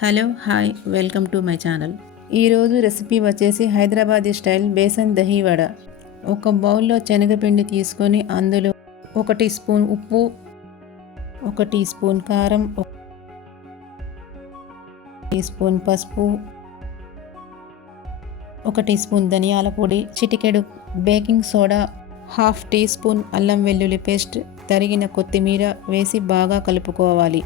Hello hi welcome to my channel. ఈరోజు recipe వచ్చేసి Hyderabadi style besan dahi vada. ఒక బౌల్లో శనగపిండి తీసుకొని అందులో 1 టీ స్పూన్ ఉప్పు, 1 టీ స్పూన్ కారం, 1 టీ స్పూన్ పసుపు, 1 టీ స్పూన్ ధనియాల పొడి, చిటికెడు బేకింగ్ సోడా, 1/2 టీ స్పూన్ అల్లం వెల్లుల్లి పేస్ట్, తరిగిన కొత్తిమీర వేసి బాగా కలుపుకోవాలి.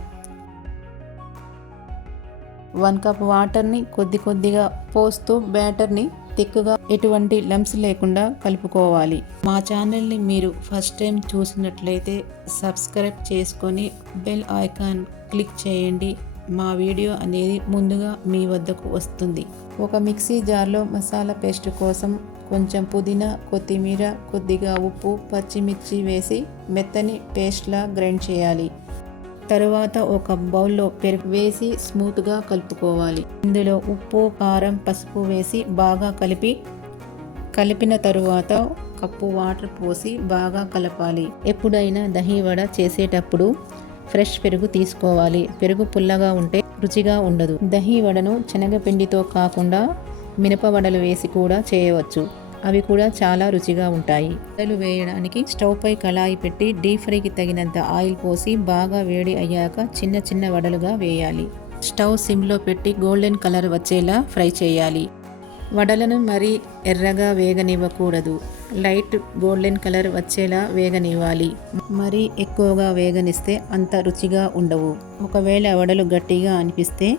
1 కప్ వాటర్ని కొద్దిగా పోస్తూ బ్యాటర్ని థిక్గా ఎటువంటి లంప్స్ లేకుండా కలుపుకోవాలి. మా ఛానల్ని మీరు ఫస్ట్ టైం చూసినట్లయితే సబ్స్క్రైబ్ చేసుకొని బెల్ ఐకాన్ క్లిక్ చేయండి. మా వీడియో అనేది ముందుగా మీ వద్దకు వస్తుంది. ఒక మిక్సీ జార్లో మసాలా పేస్ట్ కోసం కొంచెం పుదీనా, కొత్తిమీర, కొద్దిగా ఉప్పు, పచ్చిమిర్చి వేసి మెత్తని పేస్ట్లా గ్రైండ్ చేయాలి. తరువాత ఒక బౌల్లో పెరుగు వేసి స్మూత్గా కలుపుకోవాలి. ఇందులో ఉప్పు, కారం, పసుపు వేసి బాగా కలిపిన తరువాత కప్పు వాటర్ పోసి బాగా కలపాలి. ఎప్పుడైనా దహీ వడ చేసేటప్పుడు ఫ్రెష్ పెరుగు తీసుకోవాలి. పెరుగు పుల్లగా ఉంటే రుచిగా ఉండదు. దహీ వడను శనగపిండితో కాకుండా మినపవడలు వేసి కూడా చేయవచ్చు. అవి కూడా చాలా రుచిగా ఉంటాయి. వడలు వేయడానికి స్టవ్ పై కళాయి పెట్టి డీప్ ఫ్రైకి తగినంత ఆయిల్ పోసి బాగా వేడి అయ్యాక చిన్న వడలుగా వేయాలి. స్టవ్ సిమ్లో పెట్టి గోల్డెన్ కలర్ వచ్చేలా ఫ్రై చేయాలి. వడలను మరీ ఎర్రగా వేగనివ్వకూడదు. లైట్ గోల్డెన్ కలర్ వచ్చేలా వేగనివ్వాలి. మరీ ఎక్కువగా వేగనిస్తే అంత రుచిగా ఉండవు. ఒకవేళ వడలు గట్టిగా అనిపిస్తే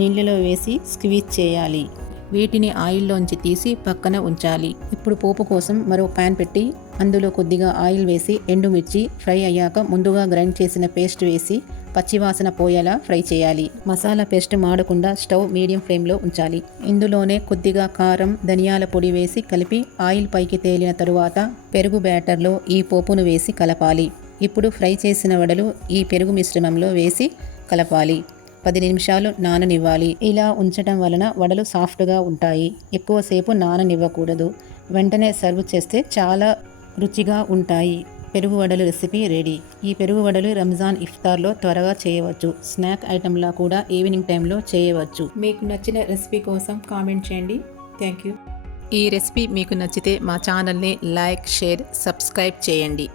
నీళ్ళలో వేసి స్క్వీజ్ చేయాలి. వీటిని ఆయిల్లోంచి తీసి పక్కన ఉంచాలి. ఇప్పుడు పోపు కోసం మరో ప్యాన్ పెట్టి అందులో కొద్దిగా ఆయిల్ వేసి ఎండుమిర్చి ఫ్రై అయ్యాక ముందుగా గ్రైండ్ చేసిన పేస్ట్ వేసి పచ్చివాసన పోయేలా ఫ్రై చేయాలి. మసాలా పేస్ట్ మాడకుండా స్టవ్ మీడియం ఫ్లేమ్లో ఉంచాలి. ఇందులోనే కొద్దిగా కారం, ధనియాల పొడి వేసి కలిపి ఆయిల్ పైకి తేలిన తరువాత పెరుగు బ్యాటర్లో ఈ పోపును వేసి కలపాలి. ఇప్పుడు ఫ్రై చేసిన వడలు ఈ పెరుగు మిశ్రమంలో వేసి కలపాలి. 10 నిమిషాలు నాననివ్వాలి. ఇలా ఉంచటం వలన వడలు సాఫ్ట్గా ఉంటాయి. ఎక్కువసేపు నాననివ్వకూడదు. వెంటనే సర్వ్ చేస్తే చాలా రుచిగా ఉంటాయి. పెరుగు వడలు రెసిపీ రెడీ. ఈ పెరుగు వడలు రంజాన్ ఇఫ్తార్లో త్వరగా చేయవచ్చు. స్నాక్ ఐటెంలా కూడా ఈవినింగ్ టైంలో చేయవచ్చు. మీకు నచ్చిన రెసిపీ కోసం కామెంట్ చేయండి. Thank you. ఈ రెసిపీ మీకు నచ్చితే మా ఛానల్ని లైక్, షేర్, సబ్స్క్రైబ్ చేయండి.